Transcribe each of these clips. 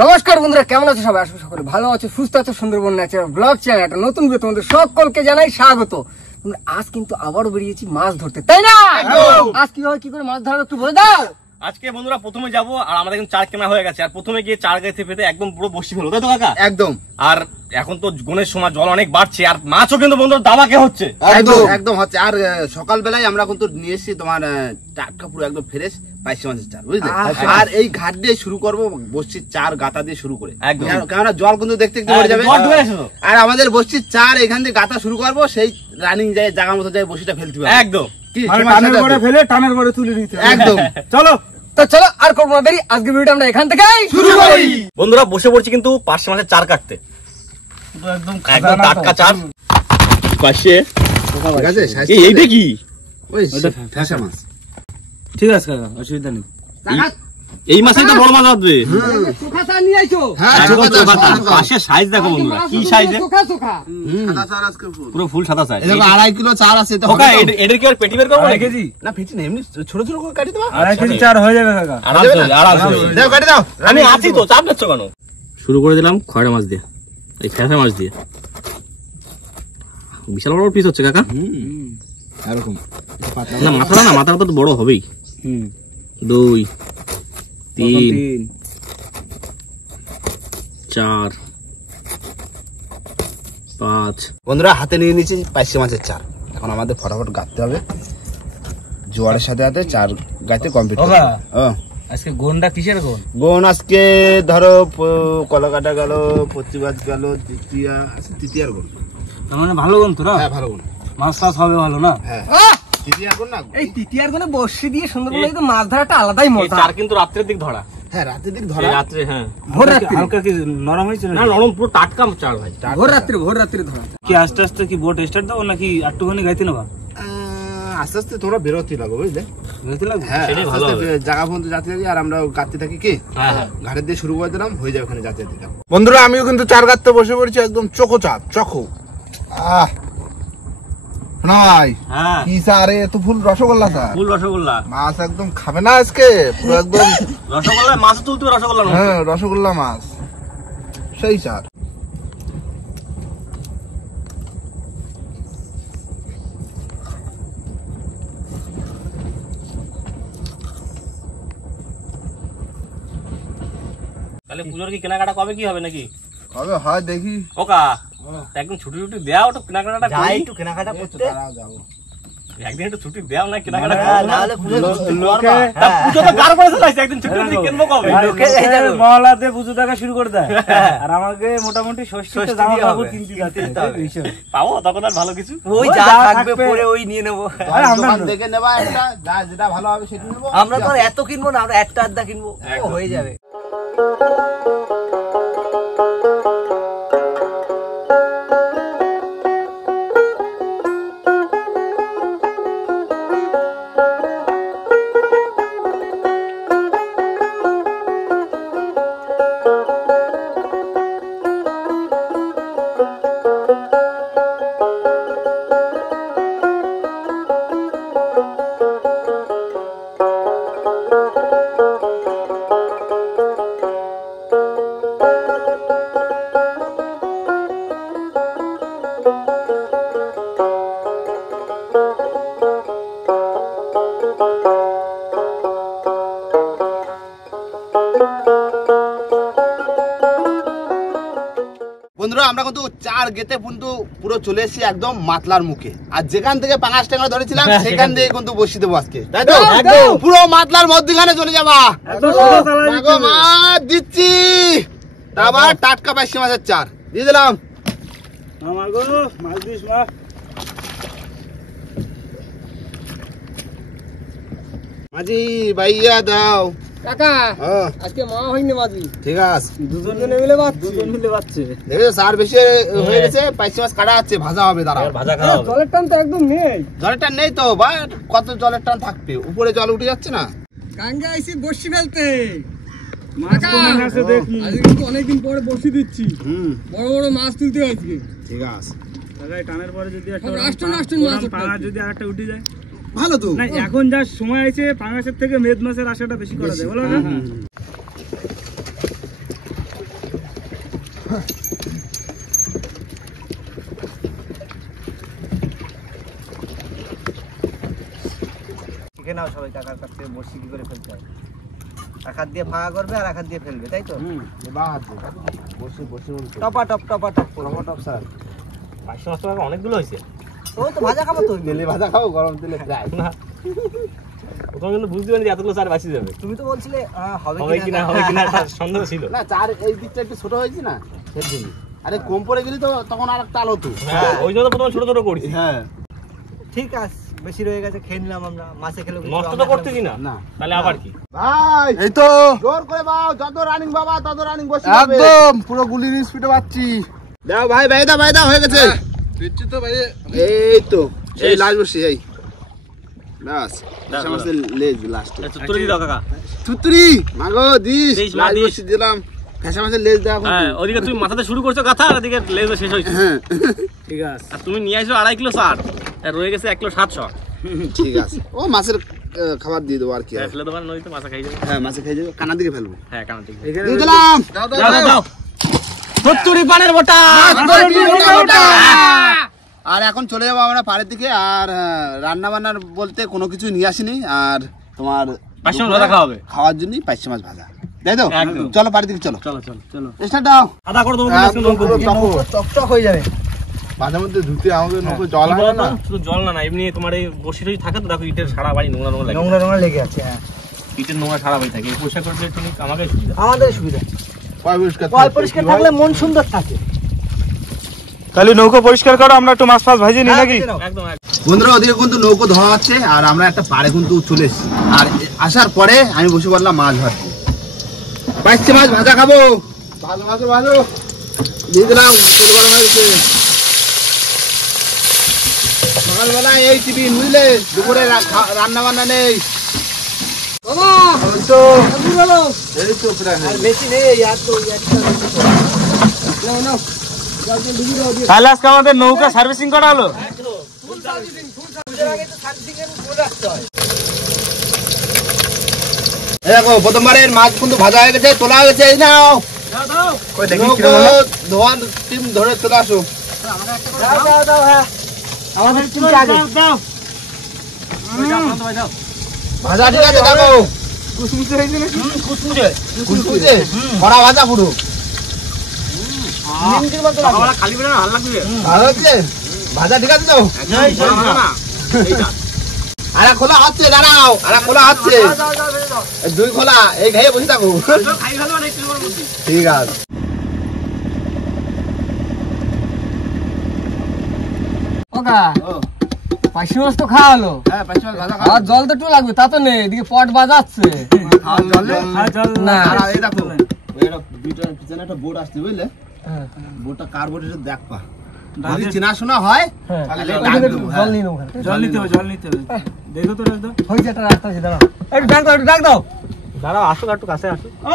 নমস্কার বন্ধুরা, কেমন আছো সবাই? আশা সকলে ভালো আছো, সুস্থ আছো। সুন্দরবন ন্যাচারাল ব্লগ চ্যানেল একটা নতুন ভিডিও তোমাদের সকলকে জানাই স্বাগত। আজ কিন্তু আবারও বেরিয়েছি মাছ ধরতে, তাই না? আজ কিভাবে কি করে মাছ ধরা একটু বলে দাও। আজকে বন্ধুরা প্রথমে যাবো, আর আমাদের এখন চার কেনা হয়ে গেছে, আর প্রথমে গিয়ে চার গাইতে পেতে একদম পুরো বসি ফেলো, তাই তো কাকা? একদম। আর এখন তো গুণের সময়, জল অনেক বাড়ছে, আর মাছও কিন্তু বন্ধুরা দামাকে হচ্ছে। একদম হচ্ছে। আর সকালবেলায় আমরা কিন্তু নিয়ে এসেছি তোমার টাটকা পুরো একদম ফ্রেশ পাইসি মাছের চার, বুঝলে? আর এই ঘাট দিয়ে শুরু করবো, বসির চার গাতা দিয়ে শুরু করে, কেননা জল কিন্তু দেখতে একটু পড়ে যাবে। আর আমাদের বসির চার এখান থেকে গাতা শুরু করবো, সেই রানিং যায় জায়গা মতো যায় বসিটা ফেলতে হবে একদম। টানের পরে তুলে নিতে একদম। চলো তো চলো, আর করবো না দেরি, আজকে ভিডিওটা আমরা এখান থেকে শুরু করি। বন্ধুরা বসে পড়ছি কিন্তু পার্শে মাছের চার কাটতে, একদম টাটকা চার পাশে। ঠিক আছে, এইটা কি? ওই ফ্যাসা মাছ। ঠিক আছে কাকা, অসুবিধা নেই। এই মাছেই তো বড় মাছ আসবে। চোখাটা নিয়ে আইছো। হ্যাঁ, পাশে সাইজ দেখো বন্ধুরা, কি সাইজে, পুরো ফুল সাদা সাইজ। দেখো 2.5 কিলো চার আছে। ওকা এটার কি আর পেটি বের করব নাকি? না পেটি না, এমনি ছোট ছোট করে কাটি দাও। 2.5 কেজি চার হয়ে যাবে কাকা, আরামসে। দাও কাটি দাও, আমি আছি তো, চাপ দিচ্ছ কেন? শুরু করে দিলাম খয়রা মাছ দিয়ে, এই ফ্যাসা মাছ দিয়ে। বিশাল বড় পিস হচ্ছে কাকা। এরকম না মাথাটা, না মাথাটা তো বড় হবেই। 2 3 4 5। বন্ধুরা হাতে নিয়ে নিয়েছি পাইসি মাছের চার। এখন আমাদের ফটাফট গাঁথতে হবে, জোয়ারের সাথে সাথে চার গাইতে কমপ্লিট হবে। আজকে গোনটা কিসের গোন? গোন আজকে ধরো কলাকাটা গেল, প্রতিবাদ গেল, তৃতীয়ার গোন। তার মানে ভালো গোন তো না? হ্যাঁ ভালো গোন, মাছ টাছ হবে ভালো না? হ্যাঁ তৃতীয়ার গোন না। এই তৃতীয়ার গোনে বর্ষি দিয়ে সুন্দরবনে তো মাছ ধরাটা আলাদাই মজা। চার কিন্তু রাত্রের দিক ধরা। হ্যাঁ রাতের দিক ধরা, রাত্রে। হ্যাঁ ভোর রাত্রি। হালকা কি নরম হয়েছে না? নরম পুরো টাটকা চার ভাই। ভোর রাত্রি ধরা। কি আস্তে আস্তে কি বোট স্টার্ট দাও নাকি একটুখানি গাইতে নেবা? আস্তে আস্তে তোমরা বেরোতে লাগো, বুঝলে? বেরোতে লাগবে, হ্যাঁ সেটাই ভালো হবে। জায়গা পর্যন্ত যাতে থাকি, আর আমরা গাঁততে থাকি কি ঘাটের দিয়ে শুরু করে দিলাম, হয়ে যাবে ওখানে যাতে দিলাম। বন্ধুরা আমিও কিন্তু চার গাঁততে বসে পড়েছি, একদম চোখো চাপ চোখো। নাই কি স্যার, এত ফুল রসগোল্লা স্যার, ফুল রসগোল্লা। মাছ একদম খাবে না আজকে, পুরো একদম রসগোল্লা মাছ তুলতে রসগোল্লা। হ্যাঁ রসগোল্লা মাছ সেই স্যার। তাহলে পুজোর কি কেনাকাটা কবে কি হবে নাকি? কবে হয় দেখি। ওকা একদম ছুটি টুটি দেও, একটু কেনাকাটাটা করি। একটু কেনাকাটা করতে যাবো একদিন একটু ছুটি দেও না, কেনাকাটা নাহলে পুজো তো কার করে চলাইছে, একদিন ছুটি টুটি কিনবো কবে? মহলাতে পুজো দেখা শুরু করে দেয়, আর আমাকে মোটামুটি ষষ্ঠীতে জামা কাপড় কিনতে যাচ্ছে। পাবো তখন আর ভালো কিছু, ওই যা থাকবে পরে ওই নিয়ে নেবো। আরে আমরা দেখে নেবা একটা, যেটা ভালো হবে সেটা নেবো। আমরা তো এত কিনবো না, আমরা একটা আধা কিনবো, হয়ে যাবে। বন্ধুরা আমরা কিন্তু চার গেতে কিন্তু পুরো চলে এসেছি একদম মাতলার মুখে, আর যেখান থেকে পাঙাশ ট্যাংরা ধরেছিলাম সেখান থেকে কিন্তু বসিয়ে দেবো আজকে, তাই তো? পুরো মাতলার মধ্যখানে চলে যাবা, মাছ দিচ্ছি। আবার টাটকা পাইসি মাছের চার দিয়ে দিলাম। মাঝি ভাইয়া দাও কাকা, আজকে মা হইনি মাঝি। ঠিক আছে, দুজনে মিলে বাচ্চে। দেখো স্যার বেশি হয়ে গেছে, পাইসি মাছ কাটা আছে, ভাজা হবে, দাঁড়াও ভাজা খাওয়া হবে। জলের টান তো একদম নেই। জলের টান নেই তো ভাই, কত জলের টান থাকবে, উপরে জল উঠে যাচ্ছে না। কাঙ্গে আইছি বর্ষি ফেলতে। অনেকদিন পরে বর্ষি দিচ্ছি, বড় বড় মাছ তুলতে আজকে। ঠিক আছে, টানের পরে যদি আরেকটা উঠে যায় ভালো তো। না এখন যা সময় আছে পাঙাশের থেকে মেদ মাছের আশাটা বেশি করা যায়, বলো না? শিখে নাও সবাই কাকার কাছ থেকে বড়শি কি করে ফেলতে হয়। এক হাত দিয়ে ফাঁকা করবে আর এক হাত দিয়ে ফেলবে, তাই তো? টপা টপ স্যার। 500 মাছ টাকা অনেকগুলো হয়েছে। ও তো ভাজা খাবো তো। তেলে ভাজা খাও, গরম তেলে ফ্রাই। না প্রথমে কিন্তু বুঝতে পারিনি এতগুলো চার বাঁচি যাবে। তুমি তো বলছিলে হবে কিনা একটা সন্দেহ ছিল। না, চার এই দিকটা একটু ছোট হয়েছে না, এর জন্য। আরে কম পড়ে গেলি তো তখন আর একটা আলো তো। হ্যাঁ ওই জন্য প্রথমে ছোট ছোট করছি। হ্যাঁ ঠিক আছে, বেশি রয়ে গেছে, খেয়ে নিলাম আমরা। মাছে খেলে নষ্ট তো করতেছি না, না। তাহলে আবার কি? ভাই এই তো জোর করে বাও, যত রানিং বাবা তত রানিং বসে একদম পুরো গুলির স্পিডে পাচ্ছি। দাও ভাই, বাইদা হয়ে গেছে। দিচ্ছি তো ভাই। এই তো এই লাস্ট বসে এই বাস আমাদের লেজ লাস্ট তুলে দি দাও কাকা। তুতরি মাগো দিস দিস, মা লাস্ট দিস। বসে দিলাম। ফেসা মাছের লেজ দাও। হ্যাঁ ওদিকে তুমি মাথাতে শুরু করছো কথা, আর এদিকে লেজও শেষ হয়েছে। হ্যাঁ ঠিক আছে। আর তুমি নিয়ে আসো 2.5 কিলো চার, আর রয়ে গেছে 1 কিলো 700। ঠিক আছে, ও মাছের খাবার দিয়ে দেবো আর কি। হ্যাঁ ফেলে দেবার নদীতে মাছ খাই যাবে। হ্যাঁ মাছে খেয়ে যাবে, কানা দিকে ফেলবো। হ্যাঁ কারণ ঠিক দিয়ে দিলাম। দাও। 70 পানের বটা। আর এখন চলে যাবো আমরা পাড়ের দিকে। আর রান্না বান্নার বলতে কোনো কিছু নিয়ে আসিনি। আর তোমার 500 মাছ ভাজা খাওয়া হবে। খাওয়ার জন্যই 500 মাছ ভাজা, তাই তো? একদম। চলো পাড়ের দিকে চলো। চলো স্টার্ট দাও। আদা করে দেবো। টকটক হয়ে যাবে। মাঝে মধ্যে ধুতে আমাদের নৌকো জল হয় না। শুধু জল না, এমনি তোমার এই বসি টসি থাকে তো, দেখো ইটের সারা বাড়ি নোংরা লাগে। নোংরা লেগে আছে। হ্যাঁ ইটের নোংরা সারা বাড়ি থাকে, পরিষ্কার করলে তুমি আমাকে সুবিধা। আমাদের সুবিধা। পরিষ্কার পরিষ্কার থাকলে মন সুন্দর থাকে। তাহলে নৌকো পরিষ্কার করো, আমরা একটু মাছ ফাছ ভাজি নি নাকি? একদম বন্ধুরা ওদিকে কিন্তু নৌকো ধোয়া হচ্ছে, আর আমরা একটা পাড়ে কিন্তু চলে এসেছি। আর আসার পরে আমি বসে পড়লাম মাছ ধরতে। 500 মাছ ভাজা খাবো। ভালো দিয়ে দিলাম। তেল গরম হয়ে গেছে। সকালবেলা এই টিফিন বুঝলে, দুপুরে রান্না বান্না নেই। এই তো প্রায় হয়ে গেছে। বেশি নেই আর তো তাহলে আজকে আমাদের নৌকা সার্ভিসিং করা হলো। এই দেখো প্রথমবারের মাছ কিন্তু ভাজা হয়ে গেছে, তোলা হয়ে গেছে। এই নাও নৌকো ধোয়ার টিম ধরে চলে আসো। দাও। হ্যাঁ আমাদের চিন্তা আগে ভাজা ঠিক আছে, দেখো কুচকুচে হয়েছে নাকি? কুচকুচে কড়া ভাজা পুরো নিমকির মতো লাগে। খালি বেলা ভালো লাগবে। ভালো হচ্ছে ভাজা, ঠিক আছে তো? আর খোলা হচ্ছে, দাঁড়াও। আর খোলা হচ্ছে, এই 2 খোলা। এই ঘাইয়ে বসে থাকো। ঠিক আছে। ওকা 500 মাছ তো খাওয়া হলো। হ্যাঁ 500 মাছ ভাজা আর জল তো একটু লাগবে, তা তো নেই, এদিকে পট বাজাচ্ছে না। এই দেখো দুইটা পিছনে একটা বোট আসছে বুঝলে, বোটটা কার বোট এটা দেখবা। যদি চেনাশোনা হয় তাহলে ডাক দেবো। জল নিয়ে নেবো। জল নিতে হবে। দেখো তো রাখো। হয়েছে একটা রাস্তা আছে, দাঁড়াও একটু ডাক দাও। দাঁড়াও, আসো একটু কাছে আসো। ও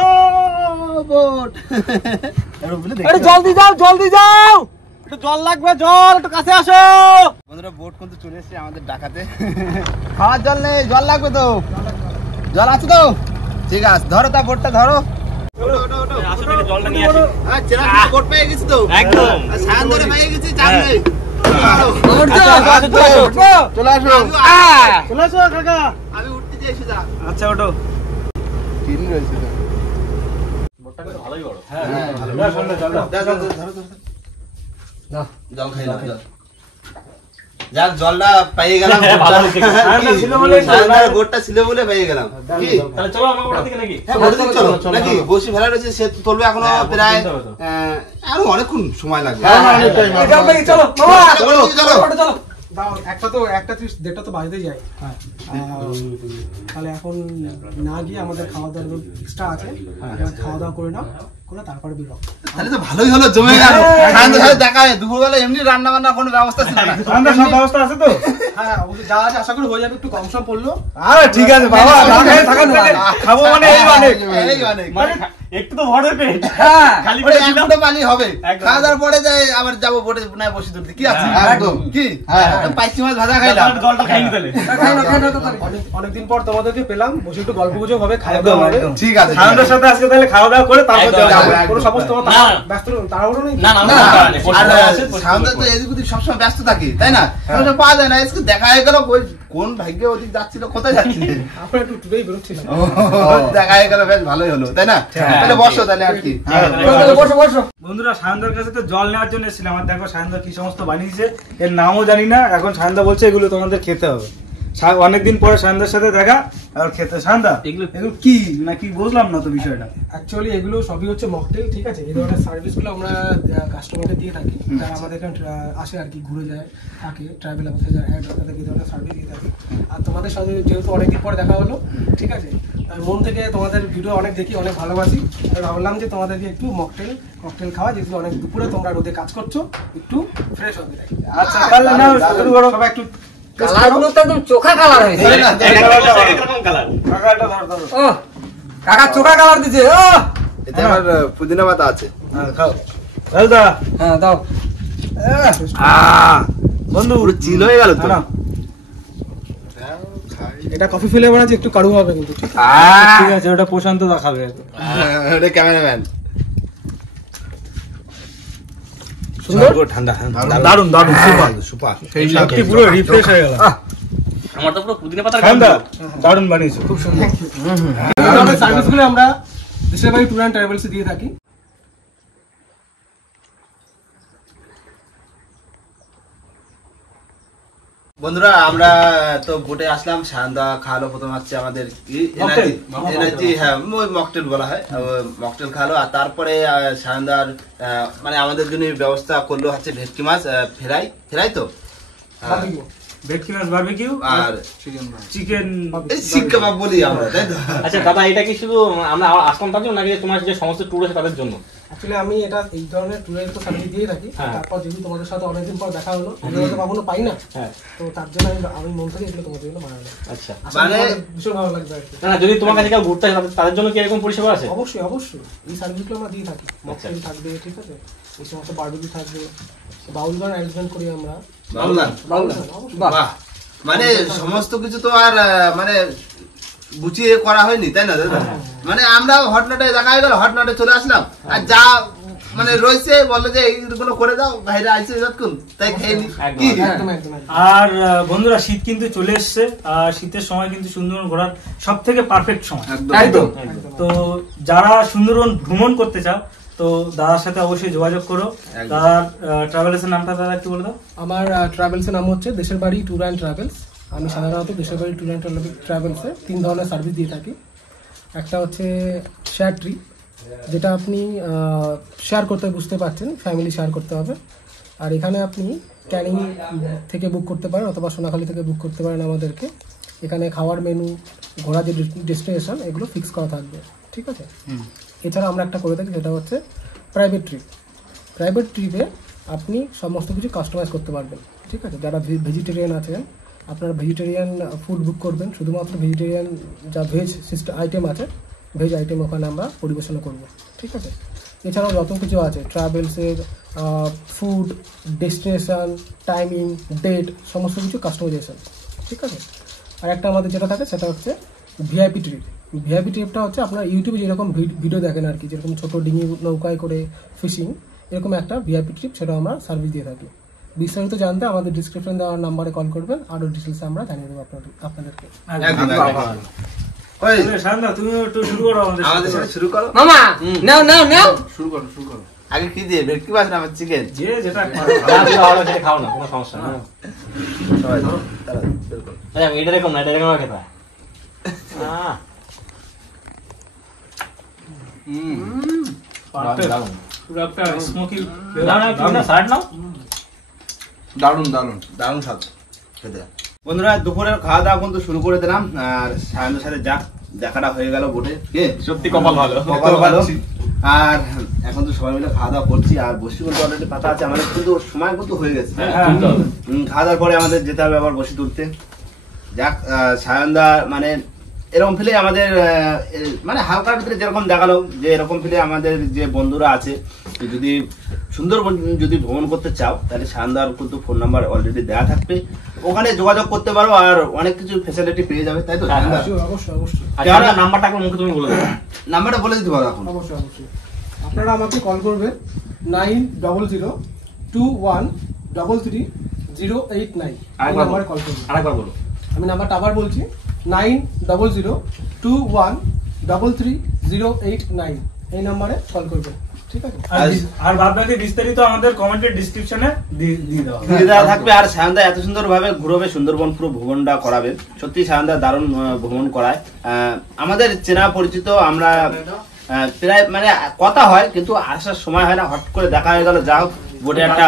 বোট একটু জলদি যাও। একটু জল লাগবে, জল একটু কাছে আসো। বন্ধুরা বোট কিন্তু চলে এসেছে আমাদের ডাকাতে। খাওয়ার জল নেই, জল লাগবে তো? জল আছে তো? ঠিক আছে, ধরো তা বোটটা ধরো। আসো দেখে জলটা নিয়ে আসি। হ্যাঁ চেনা বোট পেয়ে গেছি তো একদম। সায়ান ধরে পেয়ে গেছি, চাপ নেই। চলে আসো। চলে আসো কাকা। আমি উঠতে যাই সোজা। আচ্ছা ওঠো। তিন রয়েছে তো। ভালোই বড়। জল খাই নাও, জল। যাক জলটা পেয়ে গেলাম। ভালো হয়েছে। সায়ানদার বোটটা ছিল বলে পেয়ে গেলাম। কি? তাহলে চলো আমাকে ওটা থেকে নাকি? হ্যাঁ বলে দিন চলো নাকি? বসি ফেলা রয়েছে, সে তুলবে এখনো প্রায় আরো অনেকক্ষণ সময় লাগবে। চলো মামা, চলো। দাও একটা তো 1:30 তো বাজতে যায়। তাহলে এখন না গিয়ে আমাদের খাওয়া দাওয়ার এক্সট্রা আছে, খাওয়া দাওয়া করে নাও, করে তারপরে বেরো। তাহলে তো ভালোই হলো, জমে গেল। সায়ানদার সাথে দেখা হয়। দুপুরবেলা এমনি রান্না বান্নার কোনো ব্যবস্থা ছিল না। আমাদের সব ব্যবস্থা আছে তো? হ্যাঁ অবশ্যই যা আছে আশা করি হয়ে যাবে, একটু কম সম পড়লো। আরে ঠিক আছে বাবা, খাবো মানে এই মানে এই অনেক। মানে একটু তো ভর পেট। হ্যাঁ খালি ওটা পেটে এক ছিলাম। ফুটো পালি হবে। একদম। খাওয়া দাওয়ার পরে যাই আবার যাবো বোটে না বসে তুলতে। কি আছে? একদম। কি? হ্যাঁ। 500 মাছ ভাজা খাইলাম। জলটা খাইনি তাহলে। অনেকদিন পর তোমাদেরকে পেলাম, বসে একটু গল্প গুজব হবে, খাওয়া দাওয়া হবে। ঠিক আছে। সায়নদের সাথে আজকে তাহলে খাওয়া দাওয়া করে তারপর যাবো। কোনো সাপোজ তোমার না। ব্যস্ত তাড়াহুড়ো নেই? না না না, না আর সামনে তো এদিক ওদিক সবসময় ব্যস্ত থাকি, তাই না? সবসময় পাওয়া যায় না, আজকে দেখা হয়ে গেল, কোন ভাগ্যে ওদিক যাচ্ছিল, কোথায় যাচ্ছিল, আপনার একটু টুরেই বেরোচ্ছিলাম। দেখা হয়ে গেল, বেশ ভালোই হলো, তাই না? তাহলে বসো তাহলে আর কি। বসো বসো। বন্ধুরা সায়নদার কাছে তো জল নেওয়ার জন্য এসেছিলাম, আর দেখো সায়নদা কি সমস্ত বানিয়েছে, এর নামও জানি না। এখন সায়নদা বলছে এগুলো তোমাদের খেতে হবে। অনেকদিন পরে সায়নদার সাথে দেখা, আর খেতে। সায়নদা এগুলো কি না কি বুঝলাম না তো বিষয়টা। অ্যাকচুয়ালি এগুলো সবই হচ্ছে মকটেল, ঠিক আছে? এই ধরনের সার্ভিসগুলো আমরা কাস্টমারকে দিয়ে থাকি, যারা আমাদের এখানে আসে আর কি, ঘুরে যায় থাকে, ট্রাভেল অফিসে যায়, তাদেরকে এই ধরনের সার্ভিস দিয়ে থাকি। আর তোমাদের সাথে যেহেতু অনেকদিন পরে দেখা হলো, ঠিক আছে, আমি মন থেকে তোমাদের ভিডিও অনেক দেখি, অনেক ভালোবাসি। আমি ভাবলাম যে তোমাদেরকে একটু ককটেল খাওয়া, যেগুলো অনেক দুপুরে তোমরা রোদে কাজ করছো, একটু ফ্রেশ হবে। আচ্ছা তাহলে না শুরু করো, সবাই একটু কালারগুলো তো একদম চোখা কালার হয়েছে। একরকম কালার। কাকাটা ধরো। ও কাকা চোখা কালার দিছে। ও এতে আমার পুদিনা পাতা আছে। হ্যাঁ খাও দাদা। হ্যাঁ দাও। বন্ধু পুরো চিল হয়ে গেল তো। না, এটা কফি ফ্লেভার আছে, একটু কাড়ু হবে কিন্তু, ঠিক আছে? ঠিক আছে, ওটা প্রশান্ত দেখাবে। এটা ক্যামেরাম্যান। সুন্দর ঠান্ডা দারুন দারুন সুপার সত্যি পুরো রিফ্রেশ হয়ে গেল। আমার তো পুরো পুদিনা পাতার ঠান্ডা গন্ধ। দারুন বানিয়েছো, খুব সুন্দর। এই ধরনের সার্ভিসগুলো আমরা দেশের বাড়ি ট্যুর অ্যান্ড ট্রাভেলসে দিয়ে থাকি। বন্ধুরা আমরা তো বোটে আসলাম, সায়নদা খাওয়ালো প্রথম হচ্ছে আমাদের এনার্জি, হ্যাঁ ওই মকটেল বলা হয়, মকটেল খাওয়ালো। আর তারপরে সায়নদার মানে আমাদের জন্য ব্যবস্থা করলো হচ্ছে ভেটকি মাছ ফ্রাই তো, ভেটকি মাছ বারবিকিউ আর চিকেন এই শিক কাবাব বলি আমরা, তাই তো? আচ্ছা দাদা, এটা কি শুধু আমরা আসলাম তার জন্য নাকি তোমার যে সমস্ত ট্যুর আছে তাদের জন্য? অ্যাকচুয়ালি আমি এটা এই ধরনের ট্যুরের তো সার্ভিস দিয়ে থাকি। হ্যাঁ। তারপর যেহেতু তোমাদের সাথে অনেকদিন পর দেখা হলো, আমরা তো কখনো পাই না, হ্যাঁ তো তার জন্য আমি মন থেকে এগুলো তোমাদের জন্য বানালাম। আচ্ছা। আসলে মানে- তোমাদের ভীষণ ভালো লাগবে আর কি। না না, যদি তোমার কাছে কেউ ঘুরতে আসে তাদের জন্য কি এরকম পরিষেবা আছে? অবশ্যই অবশ্যই এই সার্ভিসগুলো আমরা দিয়ে থাকি। মকটেল থাকবে, ঠিক আছে, এই সমস্ত বারবিকিউ থাকবে, বাউল গান অ্যারেঞ্জমেন্ট করি আমরা। বাংলান অবশ্যই। বাহ, মানে সমস্ত কিছু তো আর মানে গুছিয়ে করা হয়নি, তাই না দাদা? মানে আমরা হটনটে দেখা হয়ে গেল, হটনটে চলে আসলাম, আর যা মানে রয়েছে বললো যে এইগুলো করে দাও, বাইরে আইসে যতক্ষণ তাই খেয়ে নি। একদম, কি? একদম একদম একদম। আর বন্ধুরা শীত কিন্তু চলে এসছে, আর শীতের সময় কিন্তু সুন্দরবন ঘোরার সব থেকে পারফেক্ট সময়। একদম। তো যারা সুন্দরবন ভ্রমণ করতে চাও, তো দাদার সাথে অবশ্যই যোগাযোগ করো। একদম। দাদার ট্রাভেলসের নামটা দাদা একটু বলে দাও। আমার ট্রাভেলসের নাম হচ্ছে দেশের বাড়ি ট্যুর অ্যান্ড ট্রাভেলস। আমি সাধারণত দেশের বাড়ি ট্যুর অ্যান্ড ট্রাভেলসে 3 ধরনের সার্ভিস দিয়ে থাকি। একটা হচ্ছে শেয়ার ট্রিপ, যেটা আপনি শেয়ার করতে, বুঝতে পারছেন, ফ্যামিলি শেয়ার করতে হবে। আর এখানে আপনি ক্যানিং থেকে বুক করতে পারেন অথবা সোনাখালী থেকে বুক করতে পারেন আমাদেরকে। এখানে খাওয়ার মেনু, ঘোরার যে ডেস্টিনেশন, এগুলো ফিক্স করা থাকবে, ঠিক আছে? এছাড়া আমরা একটা করে থাকি, সেটা হচ্ছে প্রাইভেট ট্রিপ। প্রাইভেট ট্রিপে আপনি সমস্ত কিছু কাস্টমাইজ করতে পারবেন, ঠিক আছে? যারা ভেজিটেরিয়ান আছেন, আপনারা ভেজিটেরিয়ান ফুড বুক করবেন, শুধুমাত্র ভেজিটেরিয়ান যা ভেজ আইটেম আছে, ভেজ আইটেম ওখানে আমরা পরিবেশন করব, ঠিক আছে? এছাড়াও যত কিছু আছে ট্রাভেলসের ফুড, ডেস্টিনেশন, টাইমিং, ডেট, সমস্ত কিছু কাস্টমাইজেশন, ঠিক আছে? আর একটা আমাদের যেটা থাকে সেটা হচ্ছে ভিআইপি ট্রিপ। ভিআইপি ট্রিপটা হচ্ছে আপনার ইউটিউবে যেরকম ভিডিও দেখেন আর কি, যেরকম ছোট ডিঙি নৌকায় করে ফিশিং, এরকম একটা ভিআইপি ট্রিপ, সেটা আমরা সার্ভিস দিয়ে থাকি। বিস্তারিত জানতে আমাদের ডিসক্রিপশন দেওয়ার নাম্বারে কল করবেন, আরও ডিটেলস আমরা জানিয়ে দেবো আপনাদেরকে। একদম, একদম। ওই সায়নদা তুমি একটু শুরু করো আমাদের আমাদের সাথে শুরু করো। মামা নাও নাও নাও। আগে কি দিয়ে, ভেটকি মাছ না আমার চিকেন? যে যেটা যা দিলে ভালো সেটা খাও না, কোনো সমস্যা নেই। সবাই ধরো, তারা বের করো। আচ্ছা, এটা এরকম না, এটা এরকম খেতে হয়। দারুণ। পুরো একটা স্মোকি নাও, নাও, তুমি না সালাড নাও। দারুণ স্বাদ খেতে। বন্ধুরা দুপুরের খাওয়া দাওয়া কিন্তু শুরু করে দিলাম, আর সায়নের সাথে দেখাটা হয়ে গেল বোটে। কে সত্যি কপাল ভালো। কপাল ভালো। আর এখন তো সবাই মিলে খাওয়া দাওয়া করছি, আর বসি কিন্তু অলরেডি পাতা আছে আমাদের, কিন্তু সময় কিন্তু হয়ে গেছে। খাওয়া দাওয়ার পরে আমাদের যেতে হবে আবার বসি তুলতে। যাক, সায়নদা মানে এরকম ফিলে আমাদের মানে হালকার ভিতরে যেরকম দেখালো, যে এরকম ফিলে আমাদের যে বন্ধুরা আছে, যদি সুন্দরবন যদি ভ্রমণ করতে চাও, তাহলে সায়নদার কিন্তু ফোন নাম্বার অলরেডি দেওয়া থাকবে, ওখানে যোগাযোগ করতে পারো, আর অনেক কিছু ফ্যাসিলিটি পেয়ে যাবে, তাই তো? অবশ্যই অবশ্যই আচ্ছা, আপনার নাম্বারটা একবার মুখে তুমি বলে দাও। নাম্বারটা বলে দিতে পারো এখন। অবশ্যই অবশ্যই। আপনারা আমাকে কল করবেন 9002133089 এই নাম্বারে কল করবেন। আরেকবার বলো। আমি নাম্বারটা আবার বলছি 9002133089 এই নাম্বারে কল করবেন, ঠিক আছে? আর বাদ বাকি বিস্তারিত আমাদের কমেন্টের ডেসক্রিপশনে দিয়ে দেওয়া হবে। দিয়ে দেওয়া থাকবে। আর সায়নদা এত সুন্দর ভাবে ঘুরবে সুন্দরবন পুরো ভ্রমণটা করাবে, সত্যি সায়নদা দারুণ ভ্রমণ করায়। আমাদের চেনা পরিচিত, আমরা প্রায় মানে কথা হয় কিন্তু আসার সময় হয় না, হট করে দেখা হয়ে গেল। যা হোক বোটে একটা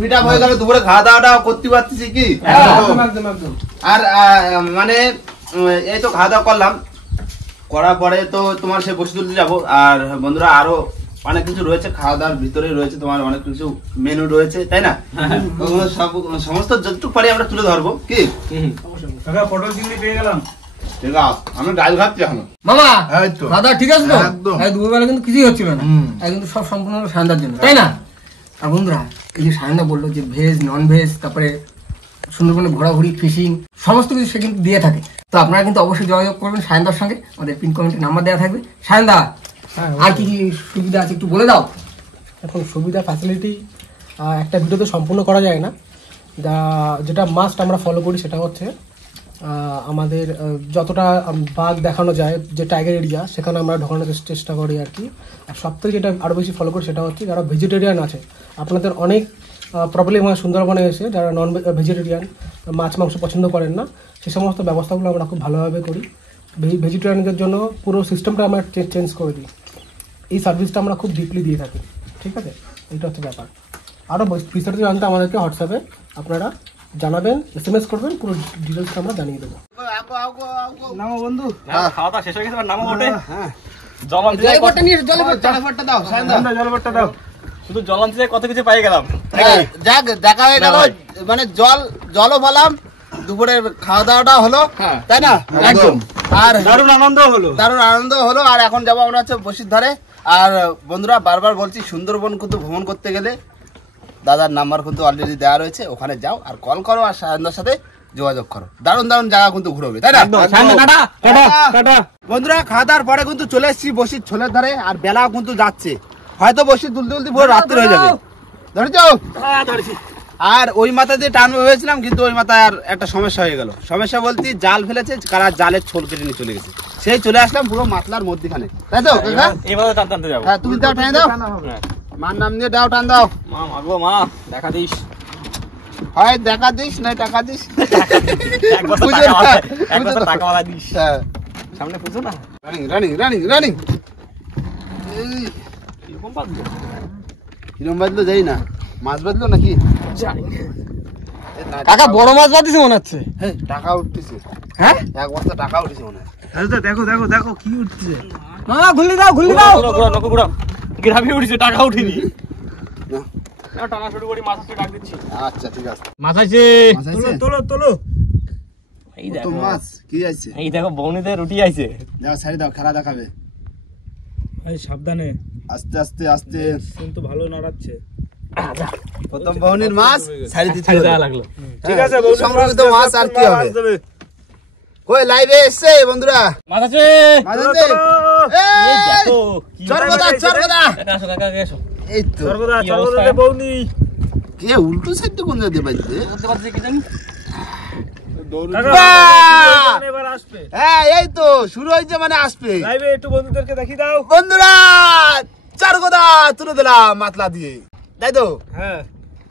মিট আপ হয়ে গেল, দুপুরে খাওয়া দাওয়াটা করতে পারতেছি কি। একদম একদম একদম। আর মানে এই তো খাওয়া দাওয়া করলাম, করার পরে তো তোমার সে বসে তুলতে যাবো। আর বন্ধুরা আরো অনেক কিছু রয়েছে, খাওয়া দাওয়ার ভিতরে রয়েছে তোমার অনেক কিছু মেনু রয়েছে, তাই না? ওগুলো সব সমস্ত যতটুকু পারি আমরা তুলে ধরবো কি। কাকা পটল চিংড়ি পেয়ে গেলাম। ঠিক আছে, আমি ডাল খাচ্ছি এখন। মামা এই তো। দাদা ঠিক আছে তো? একদম। এই দুপুরবেলা কিন্তু কিছুই হচ্ছিল না, এই কিন্তু সব সম্পূর্ণ হলো সায়নদার জন্য, তাই না? আর বন্ধুরা এই যে সায়নদা বললো যে ভেজ নন ভেজ, তারপরে সুন্দরবনে ঘোরাঘুরি ফিশিং সমস্ত কিছু সে কিন্তু দিয়ে থাকে। তো আপনারা কিন্তু অবশ্যই যোগাযোগ করবেন সায়নদার সঙ্গে, আমাদের পিন কমেন্টে নাম্বার দেওয়া থাকবে। সায়নদা হ্যাঁ, আর কি কি সুবিধা আছে একটু বলে দাও। এখন সুবিধা ফ্যাসিলিটি একটা ভিডিওতে সম্পূর্ণ করা যায় না। যেটা মাস্ট আমরা ফলো করি সেটা হচ্ছে আমাদের যতটা বাঘ দেখানো যায়, যে টাইগার এরিয়া সেখানে আমরা ঢোকানোর চেষ্টা করি আর কি। আর সবথেকে যেটা আরও বেশি ফলো করি সেটা হচ্ছে যারা ভেজিটেরিয়ান আছে, আপনাদের অনেক প্রবলেম হয় সুন্দরবনে এসে, যারা নন ভেজিটেরিয়ান মাছ মাংস পছন্দ করেন না, সে সমস্ত ব্যবস্থাগুলো আমরা খুব ভালোভাবে করি। ভেজিটেরিয়ানদের জন্য পুরো সিস্টেমটা আমরা চেঞ্জ করে দিই। এই সার্ভিসটা আমরা খুব ডিপলি দিয়ে থাকি, ঠিক আছে? এটা হচ্ছে ব্যাপার। আরও বিস্তারিত জানতে আমাদেরকে হোয়াটসঅ্যাপে আপনারা জানাবেন, SMS করবেন, পুরো ডিটেলসটা আমরা জানিয়ে দেবো। নামো বন্ধু। খাওয়া দাওয়া শেষ হয়ে গেছে, এবার নামো ওঠে। হ্যাঁ, জলপটটা নিয়ে জলপটটা জলপটটা দাও সায়নদা। জলপটটা দাও। শুধু জলান্তে কত কিছু পাই গেলাম। যাক দেখা হয়ে গেল, মানে জলও পেলাম, দুপুরে খাওয়া দাওয়াটা হলো, তাই না? একদম। আর দারুণ আনন্দ হলো। দারুণ আনন্দ হলো। আর এখন যাবো আমরা হচ্ছে বসির ধারে। আর বন্ধুরা বারবার বলছি, সুন্দরবন কিন্তু ভ্রমণ করতে গেলে দাদার নাম্বার কিন্তু অলরেডি দেওয়া রয়েছে, ওখানে যাও আর কল করো আর সায়নদার সাথে যোগাযোগ করো। দারুণ দারুণ জায়গা কিন্তু ঘুরবে, তাই না? বন্ধুরা খাওয়া দাওয়ার পরে কিন্তু চলে এসেছি বসির ছোলের ধারে। আর বেলাও কিন্তু যাচ্ছে, হয়তো বসি তুলতে তুলতে পুরো রাত্রি হয়ে যাবে। ধরেছো? আর ওই মাথা দিয়ে টানবো ভেবেছিলাম, কিন্তু ওই মাথায় আর একটা সমস্যা হয়ে গেল। সমস্যা বলতে জাল ফেলেছে, কারা জালের ছোল কেটে নিয়ে চলে গেছে। সেই চলে আসলাম পুরো মাতলার মধ্যখানে, তাই তো? এভাবে টানতে যাবো। হ্যাঁ, তুমি দাও, টান দাও, মার নাম দিয়ে দাও, টান দাও। মা মাগো মা দেখা দিস। হয় দেখা দিস না টাকা দিস। এক বছর বুঝো টাকা না, ওয়ালা- এক বুঝো বছর না। টাকা ওয়ালা দিস। হ্যাঁ, সামনে পুজো না। Running running running running. এরকম বাজলো। কিরম বাজলো যাই না, মাছ বাজলো নাকি? জানি না। কাকা বড় মাছ বাদিছে মনে হচ্ছে। হ্যাঁ, টাকা উঠতেছে, হ্যাঁ এক বস্তা টাকা উঠেছে মনে হয়। দেখো দেখো দেখো কি উঠছে। মামা ঘুরলি দাও ঘুরলি দাও। ঘুরাও। গ্রামে উঠেছে, টাকা উঠিনি। না। না, টানা শুরু করি, মাছ আসতে ডাক দিচ্ছি। আচ্ছা ঠিক আছে। মাছ আছে। মাছ তোলো আছে? তোলো তোলো। এই তো দেখো মাছ কি আছে? এই দেখো বৌনিতে রুটি আইছে। দাও ছাড়ি দাও, খেলা দেখাবে। এই সাবধানে, আস্তে আস্তে আস্তে। কিন্তু ভালো নাড়াচ্ছে। প্রথম বহনির মাছ ছাড়ি দিতে ছাড়ি হবে। দেওয়া লাগলো। ঠিক আছে হ্যাঁ, সংরক্ষিত মাছ আর কি হবে? কই লাইভে এসছে বন্ধুরা? মাছ আছে। মাছ আছে? এই এই, দেখো কি চরগদা চরগদা। কাকা আসো, কাকা আগে এসো। এই তো সর্বদা কি সর্বদা অবস্থা? বউনি। কে উল্টো সাইডে কোন জায়গায় বাজছে? করতে পারছি কি জানি। কাকা, বাহ! এবার আসবে। হ্যাঁ, এই তো শুরু হয়েছে, মানে আসবে। লাইভে একটু বন্ধুদেরকে দেখিয়ে দাও। বন্ধুরা চরগদা তুলে দিলাম মাতলা দিয়ে, তাই তো? হ্যাঁ,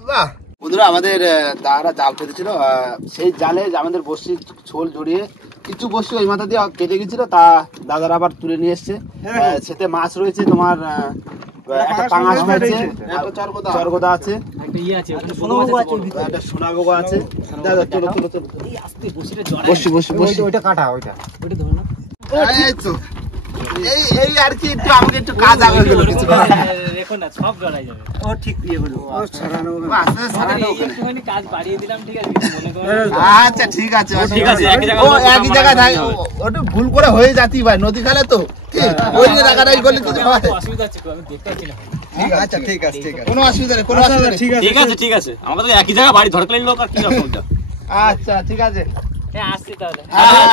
বাহ! বন্ধুরা আমাদের দাদারা জাল পেতেছিল, সেই জালে আমাদের বসি ছোল জড়িয়ে কিছু বসি ওই মাথা দিয়ে কেটে গেছিল, তা দাদারা আবার তুলে নিয়ে এসছে। সেতে মাছ রয়েছে তোমার, একটা পাঙাশ রয়েছে, চরগদা আছে, একটা সোনাবগো আছে। দাদা চলো চলো চলো, বসি বসি বসি। ওইটা কাটা, ওইটা ধরো না। এই তো এই এই আর কি, একটু আমাকে একটু কাজ আগে গেল কিছু। রেখো না, সব জড়াই যাবে। ও ঠিক দিয়ে বলো। একটুখানি কাজ বাড়িয়ে দিলাম, ঠিক আছে? কিছু মনে করো না। আচ্ছা ঠিক আছে, ঠিক আছে, একই জায়গায় ও একই জায়গায় থাকে, ওটা ভুল করে হয়ে যাতি ভাই, নদী খালে তো কি ওই যে রাগারাগি করলে কিছু হয়? অসুবিধা আছে তো, আমি দেখতে পাচ্ছি না। আচ্ছা ঠিক আছে ঠিক আছে, কোনো অসুবিধা নেই, কোনো অসুবিধা নেই। ঠিক আছে। ঠিক আছে ঠিক আছে, আমাদের তো একই জায়গা বাড়ি, ধরকলাই লোক, আর কি অসুবিধা? আচ্ছা ঠিক আছে। হ্যাঁ, আসছি তাহলে। হ্যাঁ।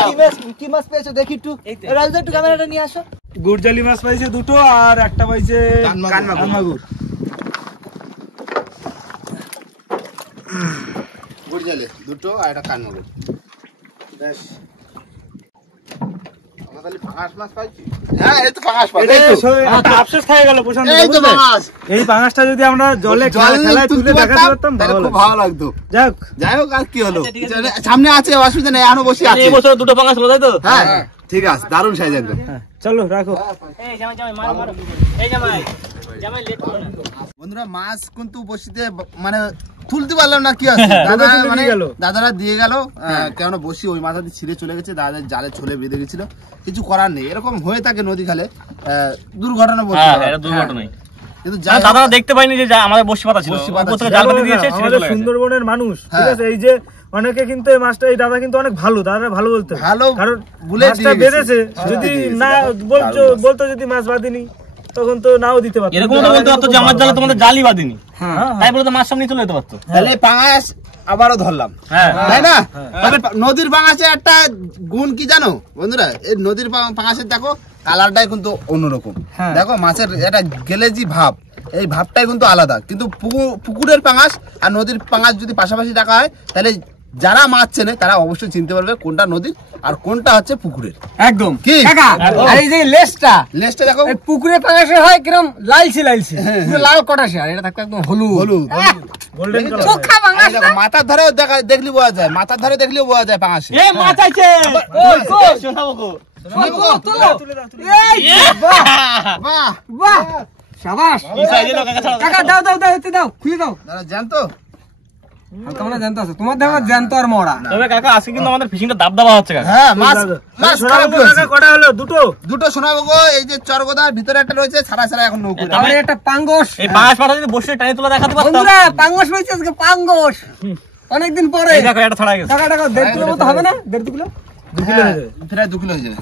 কি মাছ পেয়েছো দেখি একটু। রাজদা একটু ক্যামেরাটা নিয়ে আসো। গুড়জালি মাছ পাইছে দুটো আর একটা পাইছে কানমাগুর। গুড়জালে দুটো আর একটা কানমাগুর। বেশ আমরা তাহলে পাঁচ মাছ পাইছি। হ্যাঁ এই তো পাঁচ মাছ। এটা একটা আফসোস খেয়ে গেল প্রশান্ত। এই তো পাঁচ। এই পাঙাশটা যদি আমরা জলে খেলায় তুলে দেখাতে পারতাম তাহলে খুব ভালো লাগতো। যাই হোক আর কি হলো, সামনে আছে অসুবিধা নেই, এখনো বসে আছে। এই বছর দুটো পাঙাশ হলো তাই তো? হ্যাঁ ঠিক আছে, দারুণ সাইজ একদম। চলো রাখো। বন্ধুরা মাছ কিন্তু বসিতে মানে তুলতে পারলাম না, কি আছে দাদা মানে দাদারা দিয়ে গেল, কেননা বসি ওই মাথা দিয়ে ছিঁড়ে চলে গেছে, দাদাদের জালে ছোলে বেঁধে গেছিল, কিছু করার নেই, এরকম হয়ে থাকে নদী খালে, দুর্ঘটনা বলতে হ্যাঁ পারো। এটা দুর্ঘটনাই। কিন্তু দাদা দেখতে পাইনি যে আমাদের বসি পাতা ছিল, বসি পাতা উপর থেকে ছিল। জাল পাতা দিয়েছে ছেড়ে আমাদের চলে গেছে। সুন্দরবনের মানুষ ঠিক হ্যাঁ। আছে, এই যে অনেকে কিন্তু এই মাছটা, এই দাদা কিন্তু অনেক ভালো, দাদা ভালো বলতে ভালো কারণ বলে মাছটা দিয়ে গেছে। বেঁধেছে, যদি না বলতো যদি মাছ বাঁধিনি তখন তো নাও দিতে পারতো। এরকম তো বলতে পারতো যে আমার জালে তোমাদের জালই বাঁধিনি, তাই বলে তো মাছ সামনে চলে যেতে পারতো। তাহলে পাঙাশ আবারও ধরলাম, হ্যাঁ তাই না? তবে নদীর পাঙাশের একটা গুণ কি জানো বন্ধুরা, এই নদীর পাঙাশের দেখো কালারটাই কিন্তু অন্যরকম, দেখো মাছের একটা গেলেজি ভাব, এই ভাবটাই কিন্তু আলাদা। কিন্তু পুকুরের পাঙাশ আর নদীর পাঙাশ যদি পাশাপাশি রাখা হয়, তাহলে যারা মাছ চেনে তারা অবশ্যই চিনতে পারবে কোনটা নদীর আর কোনটা হচ্ছে পুকুরের। একদম কি কাকা, আর এই যে লেজটা, লেজটা দেখো এই পুকুরে পাঙাশে হয় কিরম লালচে লালচে, পুরো লাল কটাশে, আর এটা থাকবে একদম হলুদ হলুদ। Golden colour. চোখা এই পাঙাশ দেখো, মাথার ধারেও দেখলি বোঝা যায়, মাথার ধারে দেখলেও বোঝা যায় পাঙাশে। এই মাছ আছে, ওই কই শোনাবো গো। বাহ বাহ শাবাশ কি সাইজে লোক কাকা ছাড়া। কাকা, দাও দাও দাও, এতে দাও, খুলে দাও। দাদা জানতো হালকা মানে জানতো আছে তোমার, দেখো জানতো আর মরা। তবে কাকা আজকে কিন্তু আমাদের ফিশিংটা দাবদাবা হচ্ছে কাকা। হ্যাঁ মাছ মাছ শোনাবো খারাপ গো হয়েছে। কাকা, কটা হলো? দুটো। দুটো শোনাবো গো, এই যে চরগোদার ভিতরে একটা রয়েছে, ছাড়া ছাড়া এখন নৌকো। তারপরে একটা পাঙ্গস, এই পাঙাশ পাতা যদি বসে টানে তোলা দেখাতে পারতাম। বন্ধুরা পাঙ্গস হয়েছে আজকে, পাঙ্গস অনেকদিন পরে। এই দেখো এটা ছাড়া গেছে। টাকা টাকা 1.5 কিলো মতো হবে না? 1.5 কিলো 2 কিলো হয়ে যাবে। প্রায় 2 কিলো হয়ে যাবে,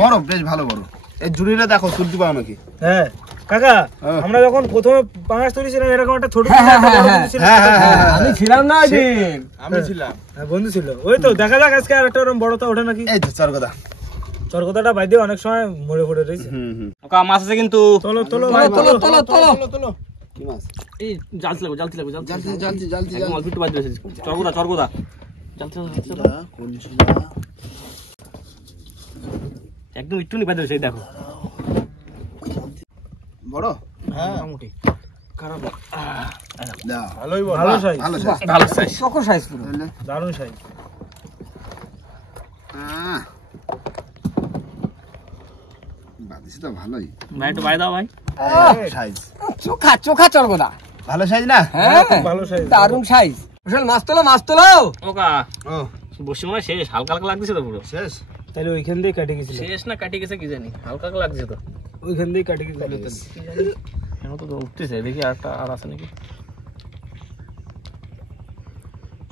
বড় বেশ ভালো বড়। এই জুড়িটা দেখো তুলতে পারো নাকি? হ্যাঁ কাকা, হ্যাঁ। আমরা যখন প্রথমে পাঙাশ তুলেছিলাম এরকম একটা ছোট হ্যাঁ, একটা বড় হ্যাঁ, বন্ধু ছিল। আমি ছিলাম না ওইদিন। আমি ছিলাম। হ্যাঁ, বন্ধু ছিল। ওই তো দেখা যাক আজকে আর একটা ওরকম বড়টা ওঠে নাকি। এই তো চরগোদা। চরকতাটা বাইদে অনেক সময় মরে পড়ে রয়েছে। কাকা মাছ আছে কিন্তু। চলো চলো তোলো ভাই, তোলো চলো। তোলো তোলো। কি মাছ? এই জালতি লাগবে জালতি লাগবে জালতি জালতি জালতি একদম অল্প একটু বাদ দিয়েছে। চরগোদা চরগোদা জালতি কোন ছিল? একদম একটুনি বাদ দিয়েছে। এই দেখো বড়? হ্যাঁ মোটামুটি খারাপ না। দাও। ভালোই বড়। ভালো সাইজ। ভালো সাইজ। ভালো সাইজ। চকো সাইজ পুরো। তাহলে দারুণ সাইজ। বাদিস তো ভালোই। ভাই একটু বাই দাও ভাই। সাইজ চোখা চোখা চড়গোদা। ভালো সাইজ না? হ্যাঁ ভালো সাইজ। দারুণ সাইজ। বিশাল মাছ তোলো মাছ তোলো। ওকা ও বসে মনে হয় শেষ, হালকা হালকা লাগতেছে তো পুরো। শেষ। তাহলে ওইখান দিয়ে কাটে গেছিল। শেষ না কাটি গেছে কি জানি, হালকা হালকা লাগছে তো। ওইখান দিয়ে কাটে গেছিল। এখন তো উঠতেছে, দেখি আরেকটা আর আছে নাকি।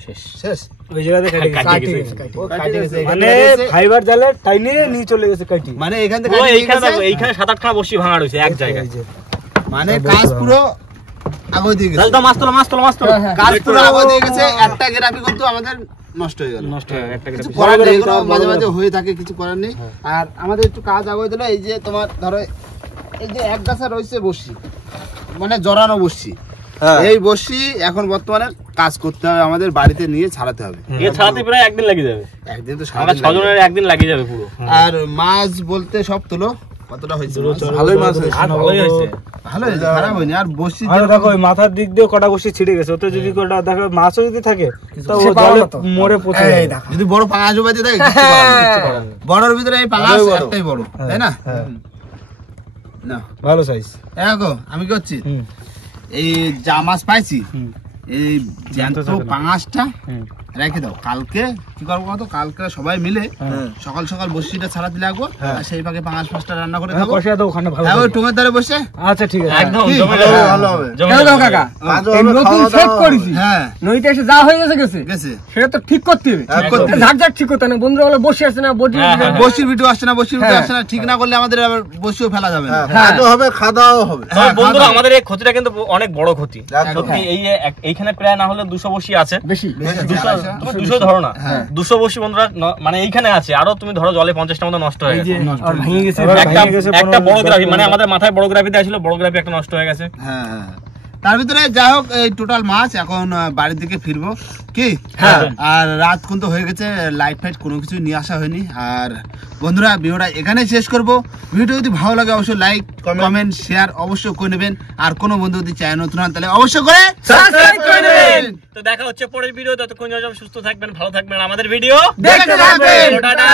শেষ শেষ। ওই জায়গাতে কাটে গেছে। কাটি গেছে। ও কাটি গেছে এখান মানে থেকে গেছে। ফাইবার জালে টাইনে নিয়ে চলে গেছে কাটি। মানে এখান থেকে ও কাটি এইখানে গেছে। দেখো, এইখানে 7-8খানা বসি ভাঙা রয়েছে এক জায়গায়। এই যে। মানে কাজ পুরো আগে দিয়ে গেছে। তাহলে তো মাছ তোলো মাছ তোলো মাছ তোলো। কাজ পুরো আগে দিয়ে গেছে, একটা গ্রাফি কিন্তু আমাদের নষ্ট হয়ে গেল। নষ্ট হয়ে গেল একটা কিছু করে। করার নেই, এগুলো মাঝে মাঝে হয়ে থাকে, কিছু করার নেই। আর আমাদের একটু কাজ আগে দিল, এই যে তোমার ধরো এই যে এক গাছা রয়েছে বসি, মানে জড়ানো বসি, এই বসি এখন বর্তমানে কাজ করতে হবে, আমাদের বাড়িতে নিয়ে ছাড়াতে হবে। এ ছাড়াতে প্রায় একদিন লেগে যাবে। একদিন তো আমরা সারাদিন লাগে। 6 জনের একদিন লাগিয়ে যাবে পুরো। আর মাছ বলতে সব তুলো, কতটা হয়েছে মাছ? ভালোই মাছ হয়েছে। আর ভালোই হয়েছে। ভালো হয়েছে, খারাপ হয়নি। আর বসি আর দেখো ওই মাথার দিক দিয়ে কটা বসে ছিঁড়ে গেছে, ওতে যদি কটা দেখো মাছও যদি থাকে তো ও সে পাওয়া জলে না তো। মরে পচে এই যাবে। দেখো। যদি বড় পাঙাশ উপাইতে দেয় কিচ্ছু করার নেই। বড়র ভিতরে এই পাঙাশ একটাই বড়, তাই না? না ভালো সাইজ। দেখো আমি কি করছি, এই যা মাছ পাইছি এই জ্যান্ত পাঙাশটা রেখে দাও, কালকে কি করবো বলতো, কালকে সবাই মিলে সকাল সকাল বসিটা ছাড়াতে লাগবো, আর সেই ফাঁকে পাঙাশ মাছটা রান্না করে খাবো। কষে দাও ওখানে ভালো। হ্যাঁ, ওই টুঙের ধারে বসে। আচ্ছা ঠিক আছে। একদম কি? জমে যাবে। ভালো হবে। জমে কেন যাবে। দাও কাকা? এই নতুন সেট করেছি। হ্যাঁ নইতে এসে যা হয়ে গেছে গেছে। গেছে। সেটা তো ঠিক করতে হবে। ঠিক করতে হবে। ঝাক ঝাক ঠিক করতে হবে না। বন্ধুরা বলে বসে আছে না, বসে হ্যাঁ, হ্যাঁ। বসির ভিডিও আসছে না, বসির ভিডিও হ্যাঁ। আসছে না, ঠিক না করলে আমাদের আবার বসিও ফেলা যাবে না। কাজও হবে, খাওয়া দাওয়াও হবে। তবে বন্ধুরা আমাদের এই ক্ষতিটা কিন্তু অনেক বড় ক্ষতি সত্যি। এইখানে প্রায় না হলে 200 বসি আছে, বেশি। 200 200 ধরো না, 200 বসি বন্ধুরা মানে এইখানে আছে, আরো তুমি ধরো জলে 50টা মতো নষ্ট হয়ে গেছে। আর ভেঙে গেছে। একটা বড় গ্রাফি মানে আমাদের মাথায় বড় গ্রাফি দেওয়া ছিল, বড় গ্রাফি একটা নষ্ট হয়ে গেছে। হ্যাঁ, তার ভিতরে যাই হোক এই টোটাল মাছ এখন বাড়ির দিকে ফিরবো কি। আর রাত কিন্তু হয়ে গেছে, লাইট ফাইট কোনো কিছু নিয়ে আসা হয়নি। আর বন্ধুরা ভিডিওটা এখানে শেষ করব। ভিডিও যদি ভালো লাগে অবশ্যই লাইক কমেন্ট শেয়ার অবশ্যই করে নেবেন। আর কোনো বন্ধু যদি চায় নতুন হন তাহলে অবশ্যই করে সাবস্ক্রাইব করে নেবেন। তো দেখা হচ্ছে পরের ভিডিও, ততক্ষণ সুস্থ থাকবেন, ভালো থাকবেন, আমাদের ভিডিও দেখতে থাকবেন। টাটা।